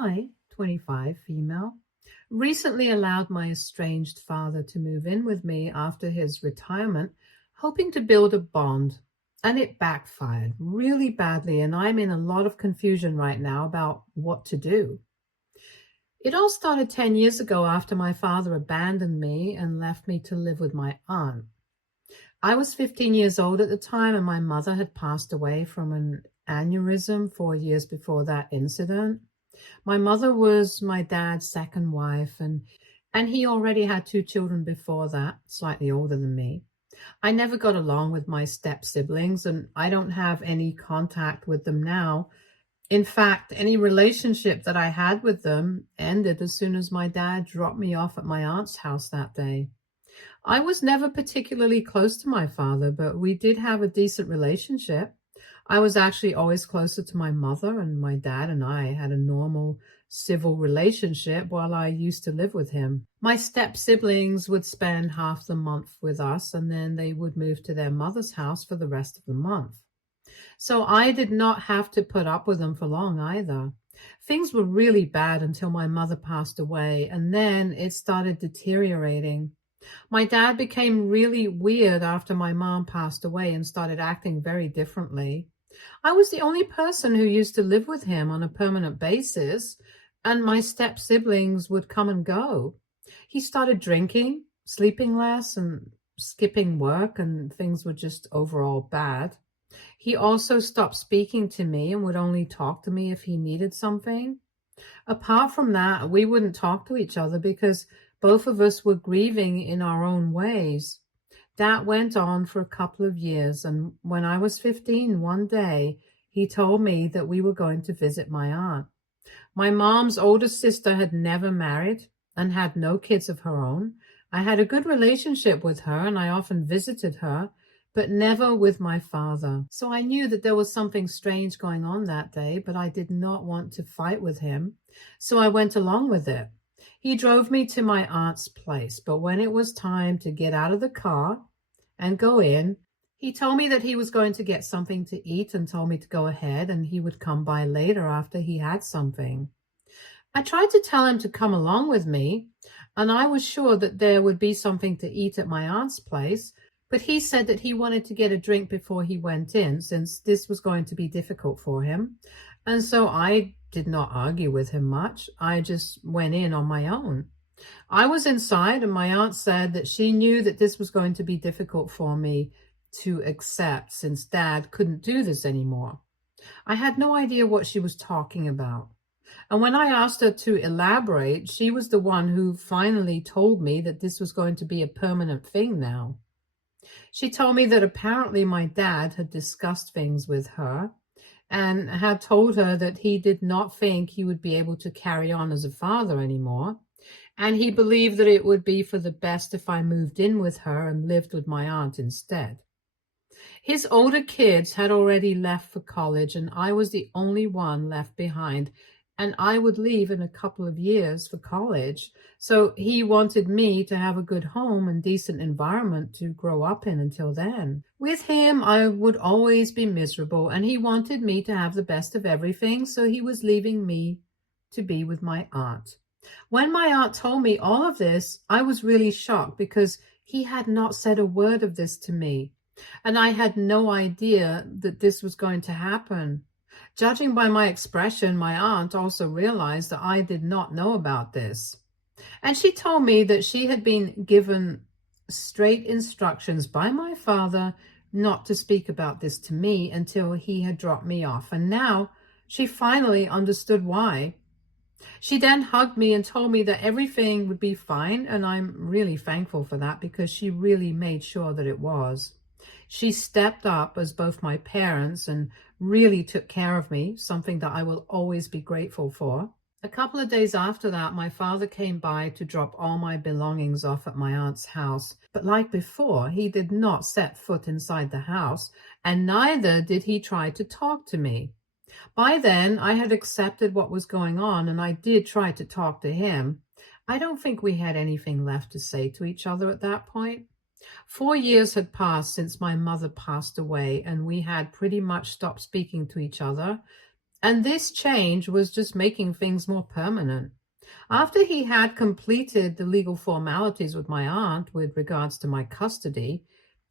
I, 25, female, recently allowed my estranged father to move in with me after his retirement, hoping to build a bond. And it backfired really badly, and I'm in a lot of confusion right now about what to do. It all started 10 years ago after my father abandoned me and left me to live with my aunt. I was 15 years old at the time, and my mother had passed away from an aneurysm 4 years before that incident. My mother was my dad's second wife, and he already had two children before that, slightly older than me. I never got along with my step siblings, and I don't have any contact with them now. In fact, any relationship that I had with them ended as soon as my dad dropped me off at my aunt's house that day. I was never particularly close to my father, but we did have a decent relationship. I was actually always closer to my mother, and my dad and I had a normal civil relationship while I used to live with him. My step siblings would spend half the month with us, and then they would move to their mother's house for the rest of the month. So I did not have to put up with them for long either. Things were really bad until my mother passed away, and then it started deteriorating. My dad became really weird after my mom passed away and started acting very differently. I was the only person who used to live with him on a permanent basis, and my step siblings would come and go. He started drinking, sleeping less, and skipping work, and things were just overall bad. He also stopped speaking to me and would only talk to me if he needed something. Apart from that, we wouldn't talk to each other because both of us were grieving in our own ways. That went on for a couple of years, and when I was 15, one day, he told me that we were going to visit my aunt. My mom's older sister had never married and had no kids of her own. I had a good relationship with her, and I often visited her, but never with my father. So I knew that there was something strange going on that day, but I did not want to fight with him, so I went along with it. He drove me to my aunt's place, but when it was time to get out of the car and go in, he told me that he was going to get something to eat and told me to go ahead and he would come by later after he had something. I tried to tell him to come along with me, and I was sure that there would be something to eat at my aunt's place, but he said that he wanted to get a drink before he went in, since this was going to be difficult for him. And so I did not argue with him much. I just went in on my own. I was inside, and my aunt said that she knew that this was going to be difficult for me to accept since Dad couldn't do this anymore. I had no idea what she was talking about. And when I asked her to elaborate, she was the one who finally told me that this was going to be a permanent thing now. She told me that apparently my dad had discussed things with her and had told her that he did not think he would be able to carry on as a father anymore, and he believed that it would be for the best if I moved in with her and lived with my aunt instead. His older kids had already left for college, and I was the only one left behind, and I would leave in a couple of years for college. So he wanted me to have a good home and decent environment to grow up in until then. With him, I would always be miserable, and he wanted me to have the best of everything, so he was leaving me to be with my aunt. When my aunt told me all of this, I was really shocked because he had not said a word of this to me, and I had no idea that this was going to happen. Judging by my expression, my aunt also realized that I did not know about this. And she told me that she had been given straight instructions by my father not to speak about this to me until he had dropped me off. And now she finally understood why. She then hugged me and told me that everything would be fine. And I'm really thankful for that because she really made sure that it was. She stepped up as both my parents and really took care of me, something that I will always be grateful for. A couple of days after that, my father came by to drop all my belongings off at my aunt's house. But like before, he did not set foot inside the house, and neither did he try to talk to me. By then, I had accepted what was going on, and I did try to talk to him. I don't think we had anything left to say to each other at that point. 4 years had passed since my mother passed away, and we had pretty much stopped speaking to each other. And this change was just making things more permanent. After he had completed the legal formalities with my aunt with regards to my custody,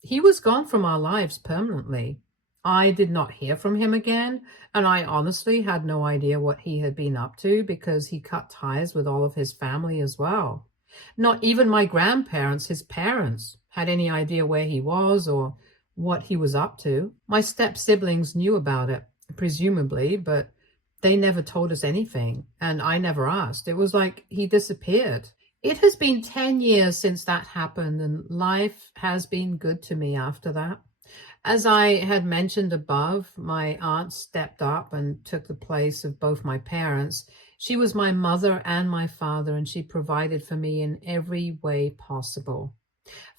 he was gone from our lives permanently. I did not hear from him again, and I honestly had no idea what he had been up to because he cut ties with all of his family as well. Not even my grandparents, his parents, had any idea where he was or what he was up to. My step siblings knew about it, presumably, but they never told us anything, and I never asked. It was like he disappeared. It has been 10 years since that happened, and life has been good to me after that. As I had mentioned above, my aunt stepped up and took the place of both my parents. She was my mother and my father, and she provided for me in every way possible.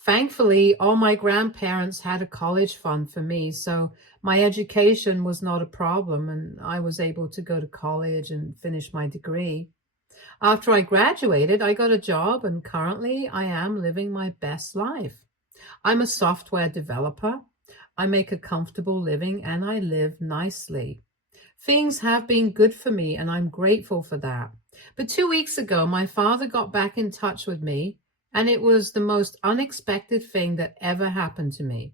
Thankfully, all my grandparents had a college fund for me, so my education was not a problem, and I was able to go to college and finish my degree. After I graduated, I got a job, and currently I am living my best life. I'm a software developer. I make a comfortable living, and I live nicely. Things have been good for me, and I'm grateful for that. But 2 weeks ago, my father got back in touch with me, and it was the most unexpected thing that ever happened to me.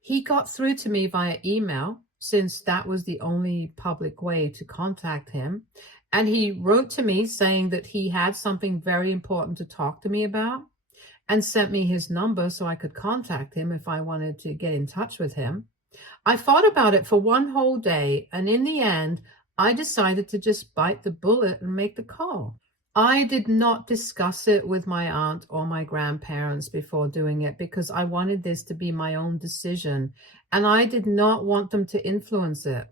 He got through to me via email, since that was the only public way to contact him, and he wrote to me saying that he had something very important to talk to me about, and sent me his number so I could contact him if I wanted to get in touch with him. I thought about it for one whole day, and in the end, I decided to just bite the bullet and make the call. I did not discuss it with my aunt or my grandparents before doing it because I wanted this to be my own decision, and I did not want them to influence it.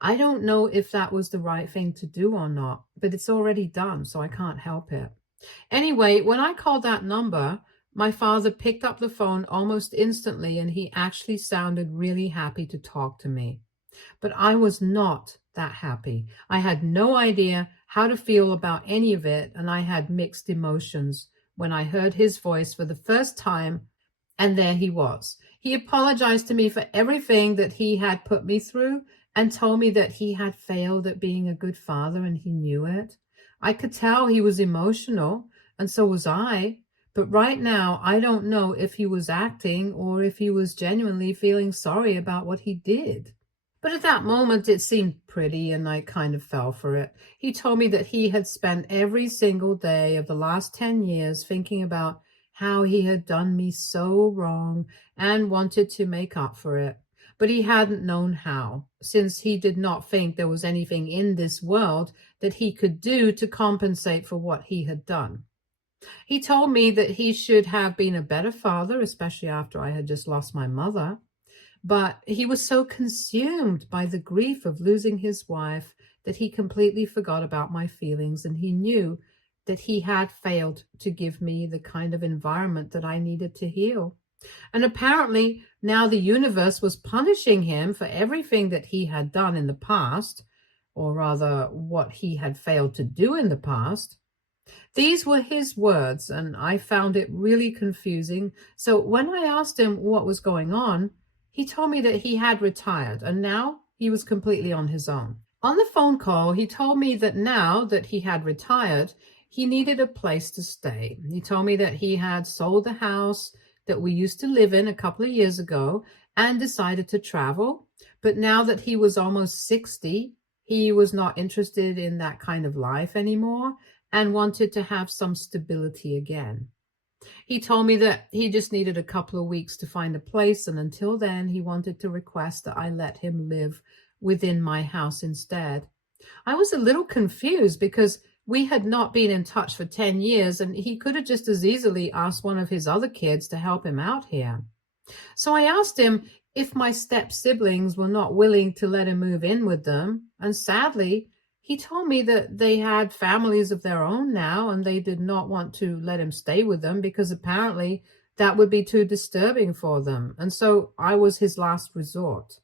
I don't know if that was the right thing to do or not, but it's already done, so I can't help it. Anyway, when I called that number, my father picked up the phone almost instantly, and he actually sounded really happy to talk to me. But I was not that happy. I had no idea how to feel about any of it, and I had mixed emotions when I heard his voice for the first time, and there he was. He apologized to me for everything that he had put me through and told me that he had failed at being a good father, and he knew it. I could tell he was emotional, and so was I. But right now, I don't know if he was acting or if he was genuinely feeling sorry about what he did. But at that moment, it seemed pretty, and I kind of fell for it. He told me that he had spent every single day of the last 10 years thinking about how he had done me so wrong and wanted to make up for it. But he hadn't known how, since he did not think there was anything in this world that he could do to compensate for what he had done. He told me that he should have been a better father, especially after I had just lost my mother. But he was so consumed by the grief of losing his wife that he completely forgot about my feelings, and he knew that he had failed to give me the kind of environment that I needed to heal. And apparently now the universe was punishing him for everything that he had done in the past, or rather what he had failed to do in the past. These were his words, and I found it really confusing. So when I asked him what was going on, he told me that he had retired and now he was completely on his own. On the phone call, he told me that now that he had retired, he needed a place to stay. He told me that he had sold the house that we used to live in a couple of years ago and decided to travel. But now that he was almost 60, he was not interested in that kind of life anymore and wanted to have some stability again. He told me that he just needed a couple of weeks to find a place, and until then, he wanted to request that I let him live within my house instead. I was a little confused because we had not been in touch for 10 years, and he could have just as easily asked one of his other kids to help him out here. So I asked him if my step siblings were not willing to let him move in with them, and sadly, he told me that they had families of their own now, and they did not want to let him stay with them because apparently that would be too disturbing for them. And so I was his last resort.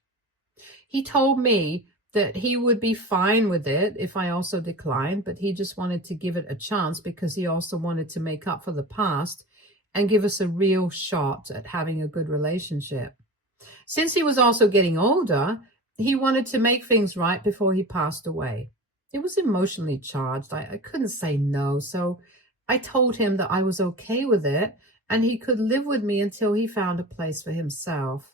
He told me that he would be fine with it if I also declined, but he just wanted to give it a chance because he also wanted to make up for the past and give us a real shot at having a good relationship. Since he was also getting older, he wanted to make things right before he passed away. It was emotionally charged. I couldn't say no, so I told him that I was okay with it and he could live with me until he found a place for himself.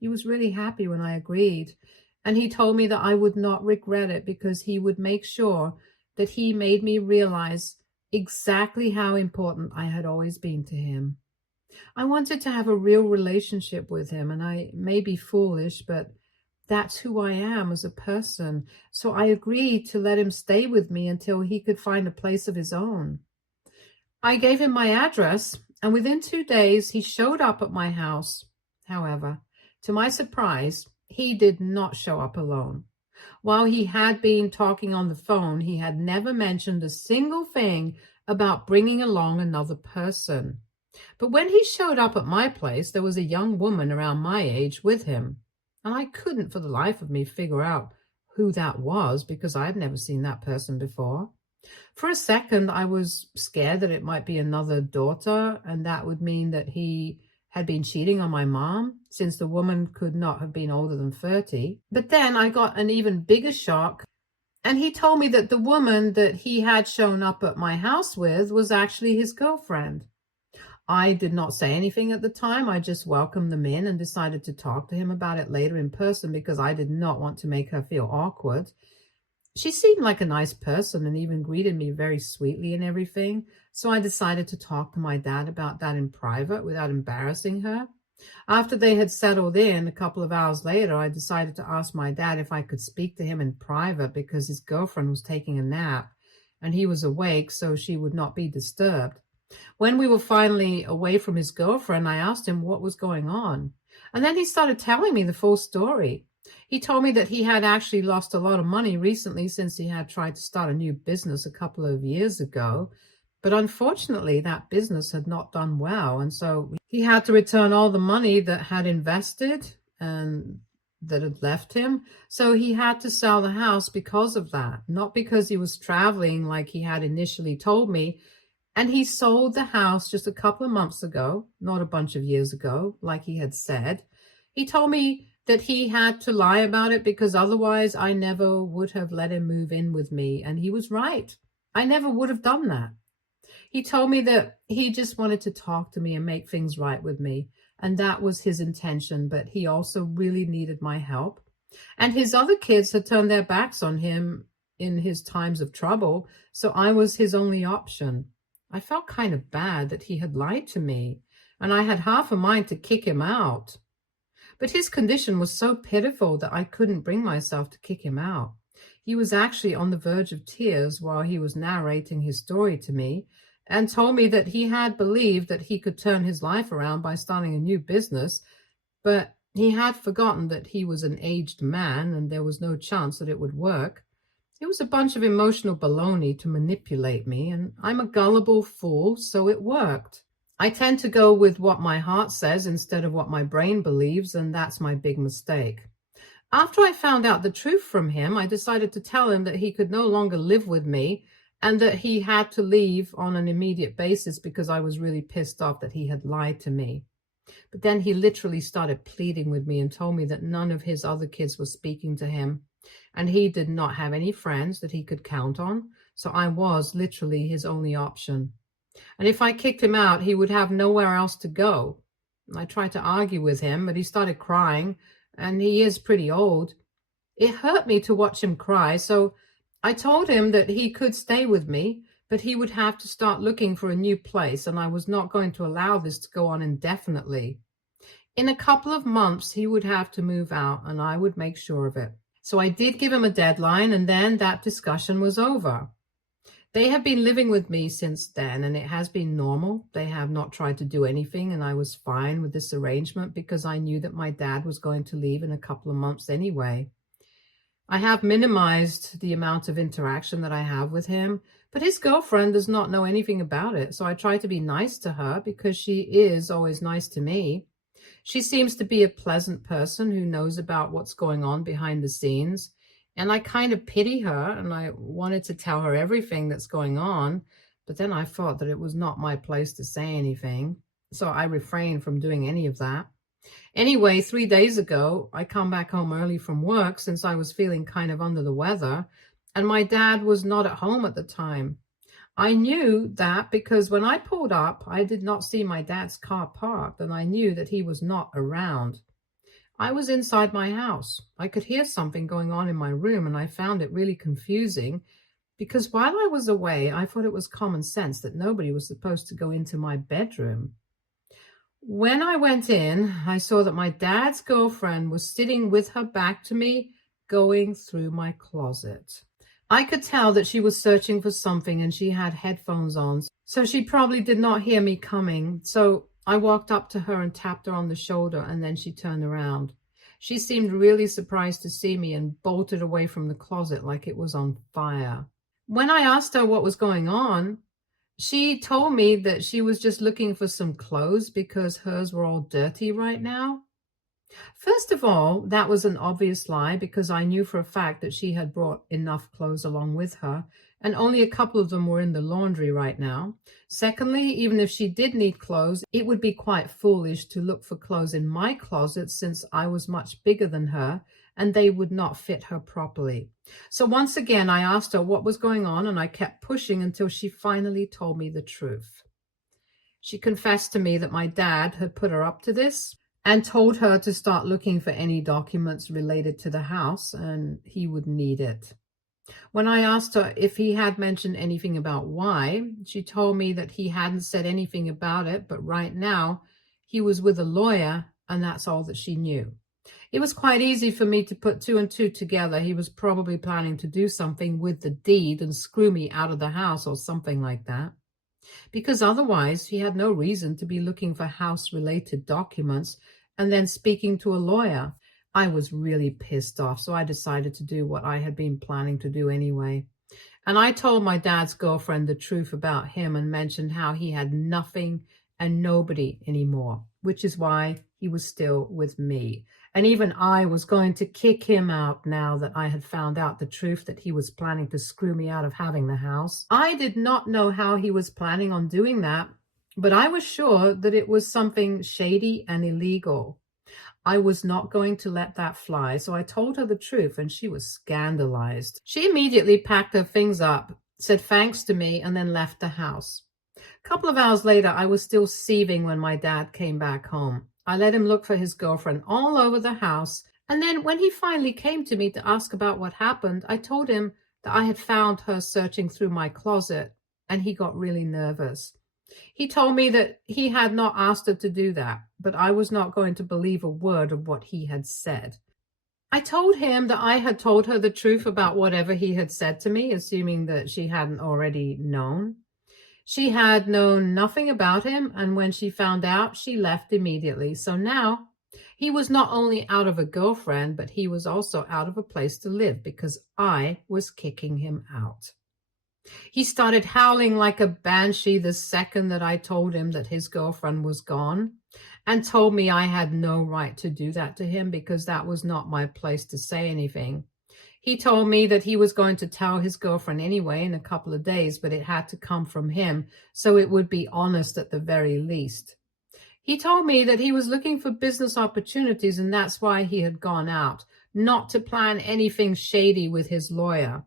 He was really happy when I agreed, and he told me that I would not regret it because he would make sure that he made me realize exactly how important I had always been to him. I wanted to have a real relationship with him, and I may be foolish, but that's who I am as a person. So I agreed to let him stay with me until he could find a place of his own. I gave him my address, and within 2 days, he showed up at my house. However, to my surprise, he did not show up alone. While he had been talking on the phone, he had never mentioned a single thing about bringing along another person. But when he showed up at my place, there was a young woman around my age with him. And I couldn't for the life of me figure out who that was because I'd never seen that person before. For a second, I was scared that it might be another daughter, and that would mean that he had been cheating on my mom, since the woman could not have been older than 30. But then I got an even bigger shock, and he told me that the woman that he had shown up at my house with was actually his girlfriend. I did not say anything at the time. I just welcomed them in and decided to talk to him about it later in person because I did not want to make her feel awkward. She seemed like a nice person and even greeted me very sweetly and everything. So I decided to talk to my dad about that in private without embarrassing her. After they had settled in, a couple of hours later, I decided to ask my dad if I could speak to him in private because his girlfriend was taking a nap and he was awake, so she would not be disturbed. When we were finally away from his girlfriend, I asked him what was going on. And then he started telling me the full story. He told me that he had actually lost a lot of money recently since he had tried to start a new business a couple of years ago. But unfortunately, that business had not done well. And so he had to return all the money that had invested and that had left him. So he had to sell the house because of that, not because he was traveling like he had initially told me. And he sold the house just a couple of months ago, not a bunch of years ago, like he had said. He told me that he had to lie about it because otherwise I never would have let him move in with me. And he was right. I never would have done that. He told me that he just wanted to talk to me and make things right with me. And that was his intention, but he also really needed my help. And his other kids had turned their backs on him in his times of trouble, so I was his only option. I felt kind of bad that he had lied to me, and I had half a mind to kick him out. But his condition was so pitiful that I couldn't bring myself to kick him out. He was actually on the verge of tears while he was narrating his story to me and told me that he had believed that he could turn his life around by starting a new business, but he had forgotten that he was an aged man and there was no chance that it would work. It was a bunch of emotional baloney to manipulate me, and I'm a gullible fool, so it worked. I tend to go with what my heart says instead of what my brain believes, and that's my big mistake. After I found out the truth from him, I decided to tell him that he could no longer live with me and that he had to leave on an immediate basis because I was really pissed off that he had lied to me. But then he literally started pleading with me and told me that none of his other kids were speaking to him, and he did not have any friends that he could count on, so I was literally his only option. And if I kicked him out, he would have nowhere else to go. I tried to argue with him, but he started crying, and he is pretty old. It hurt me to watch him cry, so I told him that he could stay with me, but he would have to start looking for a new place, and I was not going to allow this to go on indefinitely. In a couple of months, he would have to move out, and I would make sure of it. So I did give him a deadline, and then that discussion was over. They have been living with me since then, and it has been normal. They have not tried to do anything, and I was fine with this arrangement because I knew that my dad was going to leave in a couple of months anyway. I have minimized the amount of interaction that I have with him, but his girlfriend does not know anything about it, so I try to be nice to her because she is always nice to me. She seems to be a pleasant person who knows about what's going on behind the scenes, and I kind of pity her, and I wanted to tell her everything that's going on, but then I thought that it was not my place to say anything, so I refrained from doing any of that. Anyway, 3 days ago, I come back home early from work since I was feeling kind of under the weather, and my dad was not at home at the time. I knew that because when I pulled up, I did not see my dad's car parked, and I knew that he was not around. I was inside my house. I could hear something going on in my room, and I found it really confusing because while I was away, I thought it was common sense that nobody was supposed to go into my bedroom. When I went in, I saw that my dad's girlfriend was sitting with her back to me, going through my closet. I could tell that she was searching for something and she had headphones on, so she probably did not hear me coming. So I walked up to her and tapped her on the shoulder, and then she turned around. She seemed really surprised to see me and bolted away from the closet like it was on fire. When I asked her what was going on, she told me that she was just looking for some clothes because hers were all dirty right now. First of all, that was an obvious lie because I knew for a fact that she had brought enough clothes along with her, and only a couple of them were in the laundry right now. Secondly, even if she did need clothes, it would be quite foolish to look for clothes in my closet since I was much bigger than her and they would not fit her properly. So once again, I asked her what was going on, and I kept pushing until she finally told me the truth. She confessed to me that my dad had put her up to this and told her to start looking for any documents related to the house, and he would need it. When I asked her if he had mentioned anything about why, she told me that he hadn't said anything about it, but right now he was with a lawyer, and that's all that she knew. It was quite easy for me to put two and two together. He was probably planning to do something with the deed and screw me out of the house or something like that. Because otherwise, he had no reason to be looking for house-related documents and then speaking to a lawyer. I was really pissed off, so I decided to do what I had been planning to do anyway. And I told my dad's girlfriend the truth about him and mentioned how he had nothing and nobody anymore, which is why he was still with me. And even I was going to kick him out now that I had found out the truth that he was planning to screw me out of having the house. I did not know how he was planning on doing that, but I was sure that it was something shady and illegal. I was not going to let that fly, so I told her the truth, and she was scandalized. She immediately packed her things up, said thanks to me, and then left the house. A couple of hours later, I was still seething when my dad came back home. I let him look for his girlfriend all over the house, and then when he finally came to me to ask about what happened, I told him that I had found her searching through my closet, and he got really nervous. He told me that he had not asked her to do that, but I was not going to believe a word of what he had said. I told him that I had told her the truth about whatever he had said to me, assuming that she hadn't already known. She had known nothing about him, and when she found out, she left immediately. So now he was not only out of a girlfriend, but he was also out of a place to live because I was kicking him out. He started howling like a banshee the second that I told him that his girlfriend was gone, and told me I had no right to do that to him because that was not my place to say anything. He told me that he was going to tell his girlfriend anyway in a couple of days, but it had to come from him, so it would be honest at the very least. He told me that he was looking for business opportunities, and that's why he had gone out, not to plan anything shady with his lawyer.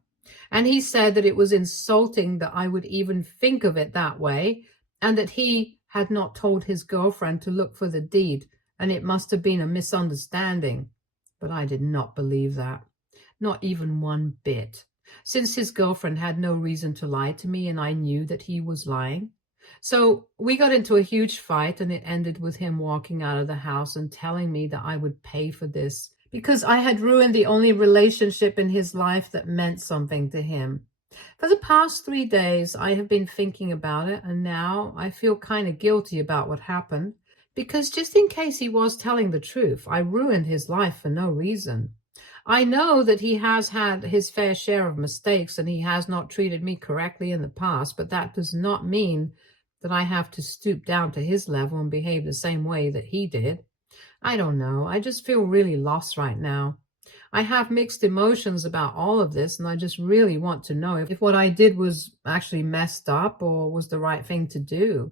And he said that it was insulting that I would even think of it that way, and that he had not told his girlfriend to look for the deed, and it must have been a misunderstanding. But I did not believe that. Not even one bit, since his girlfriend had no reason to lie to me and I knew that he was lying. So we got into a huge fight, and it ended with him walking out of the house and telling me that I would pay for this because I had ruined the only relationship in his life that meant something to him. For the past 3 days, I have been thinking about it, and now I feel kind of guilty about what happened because just in case he was telling the truth, I ruined his life for no reason. I know that he has had his fair share of mistakes and he has not treated me correctly in the past, but that does not mean that I have to stoop down to his level and behave the same way that he did. I don't know. I just feel really lost right now. I have mixed emotions about all of this, and I just really want to know if what I did was actually messed up or was the right thing to do.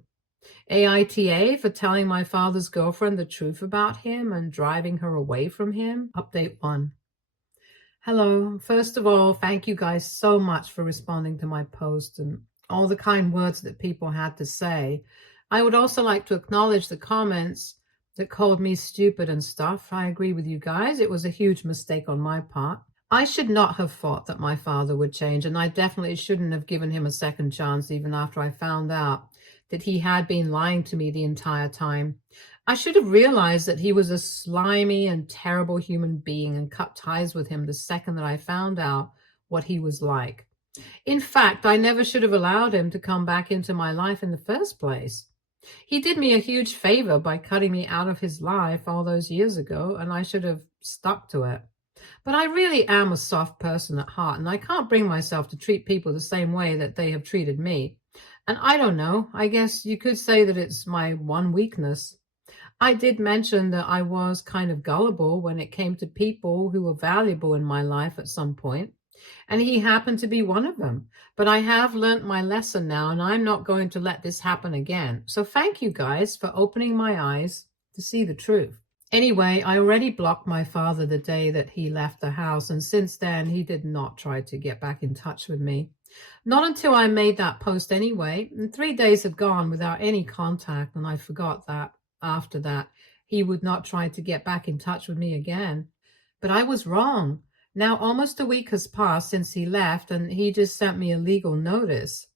AITA for telling my father's girlfriend the truth about him and driving her away from him. Update 1. Hello. First of all, thank you guys so much for responding to my post and all the kind words that people had to say. I would also like to acknowledge the comments that called me stupid and stuff. I agree with you guys. It was a huge mistake on my part. I should not have thought that my father would change, and I definitely shouldn't have given him a second chance even after I found out that he had been lying to me the entire time. I should have realized that he was a slimy and terrible human being and cut ties with him the second that I found out what he was like. In fact, I never should have allowed him to come back into my life in the first place. He did me a huge favor by cutting me out of his life all those years ago, and I should have stuck to it. But I really am a soft person at heart, and I can't bring myself to treat people the same way that they have treated me. And I don't know, I guess you could say that it's my one weakness. I did mention that I was kind of gullible when it came to people who were valuable in my life at some point, and he happened to be one of them. But I have learnt my lesson now, and I'm not going to let this happen again. So thank you guys for opening my eyes to see the truth. Anyway, I already blocked my father the day that he left the house, and since then he did not try to get back in touch with me. Not until I made that post anyway, and 3 days had gone without any contact, and I forgot that after that he would not try to get back in touch with me again. But I was wrong. Now almost a week has passed since he left, and he just sent me a legal notice.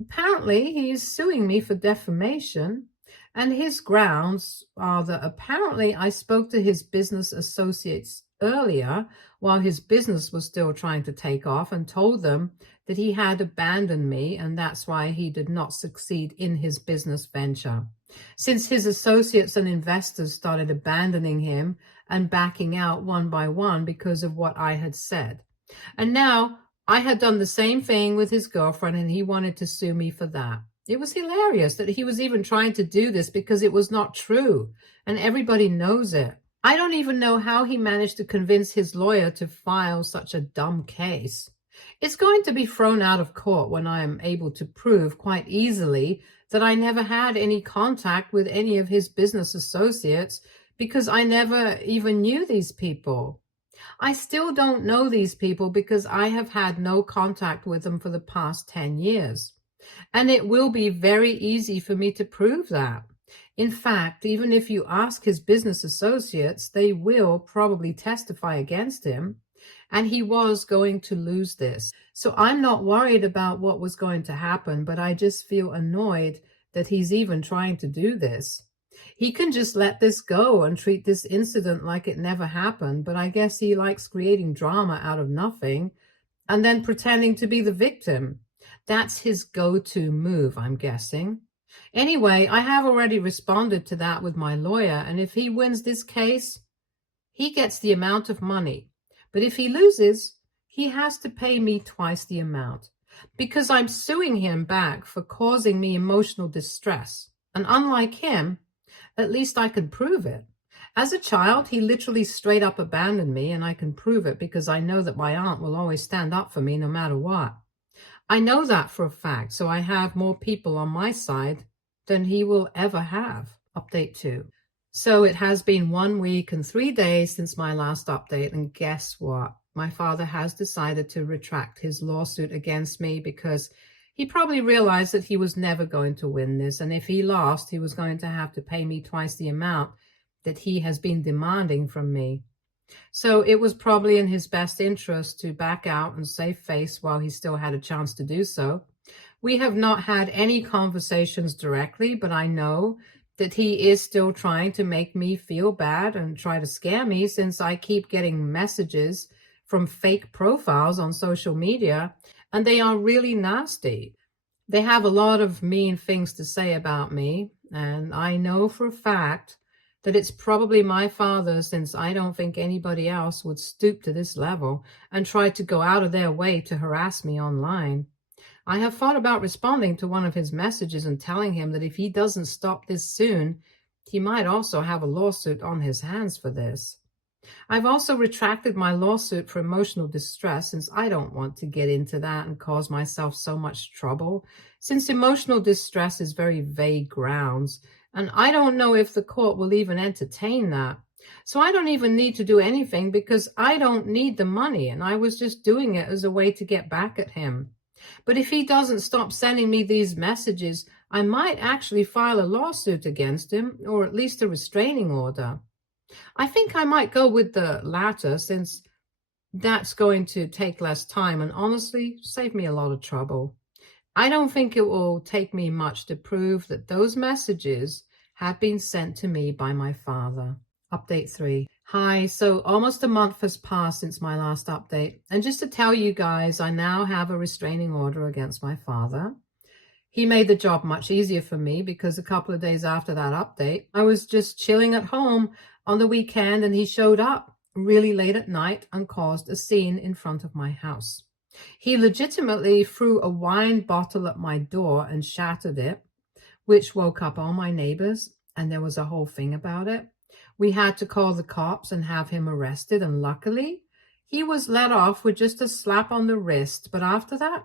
Apparently, he's suing me for defamation, and his grounds are that apparently I spoke to his business associates earlier while his business was still trying to take off and told them that he had abandoned me, and that's why he did not succeed in his business venture. Since his associates and investors started abandoning him and backing out one by one because of what I had said. And now I had done the same thing with his girlfriend, and he wanted to sue me for that. It was hilarious that he was even trying to do this because it was not true, and everybody knows it. I don't even know how he managed to convince his lawyer to file such a dumb case. It's going to be thrown out of court when I am able to prove quite easily that I never had any contact with any of his business associates because I never even knew these people. I still don't know these people because I have had no contact with them for the past 10 years. And it will be very easy for me to prove that. In fact, even if you ask his business associates, they will probably testify against him, and he was going to lose this. So I'm not worried about what was going to happen, but I just feel annoyed that he's even trying to do this. He can just let this go and treat this incident like it never happened, but I guess he likes creating drama out of nothing and then pretending to be the victim. That's his go-to move, I'm guessing. Anyway, I have already responded to that with my lawyer, and if he wins this case, he gets the amount of money. But if he loses, he has to pay me twice the amount because I'm suing him back for causing me emotional distress. And unlike him, at least I can prove it. As a child, he literally straight up abandoned me, and I can prove it because I know that my aunt will always stand up for me no matter what. I know that for a fact, so I have more people on my side than he will ever have. Update 2. So it has been 1 week and 3 days since my last update, and guess what? My father has decided to retract his lawsuit against me because he probably realized that he was never going to win this, and if he lost, he was going to have to pay me twice the amount that he has been demanding from me. So it was probably in his best interest to back out and save face while he still had a chance to do so. We have not had any conversations directly, but I know that he is still trying to make me feel bad and try to scare me since I keep getting messages from fake profiles on social media, and they are really nasty. They have a lot of mean things to say about me, and I know for a fact that it's probably my father, since I don't think anybody else would stoop to this level and try to go out of their way to harass me online. I have thought about responding to one of his messages and telling him that if he doesn't stop this soon, he might also have a lawsuit on his hands for this. I've also retracted my lawsuit for emotional distress since I don't want to get into that and cause myself so much trouble, since emotional distress is very vague grounds, and I don't know if the court will even entertain that. So I don't even need to do anything because I don't need the money, and I was just doing it as a way to get back at him. But if he doesn't stop sending me these messages, I might actually file a lawsuit against him, or at least a restraining order. I think I might go with the latter since that's going to take less time and honestly save me a lot of trouble. I don't think it will take me much to prove that those messages have been sent to me by my father. Update 3. Hi, so almost a month has passed since my last update. And just to tell you guys, I now have a restraining order against my father. He made the job much easier for me because a couple of days after that update, I was just chilling at home on the weekend and he showed up really late at night and caused a scene in front of my house. He legitimately threw a wine bottle at my door and shattered it, which woke up all my neighbors, and there was a whole thing about it. We had to call the cops and have him arrested, and luckily, he was let off with just a slap on the wrist. But after that,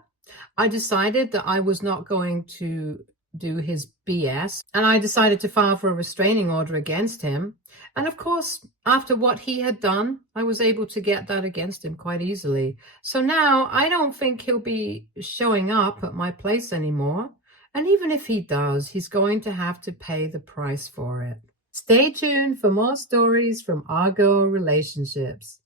I decided that I was not going to do his BS, and I decided to file for a restraining order against him. And of course, after what he had done, I was able to get that against him quite easily. So now I don't think he'll be showing up at my place anymore. And even if he does, he's going to have to pay the price for it. Stay tuned for more stories from Argo Relationships.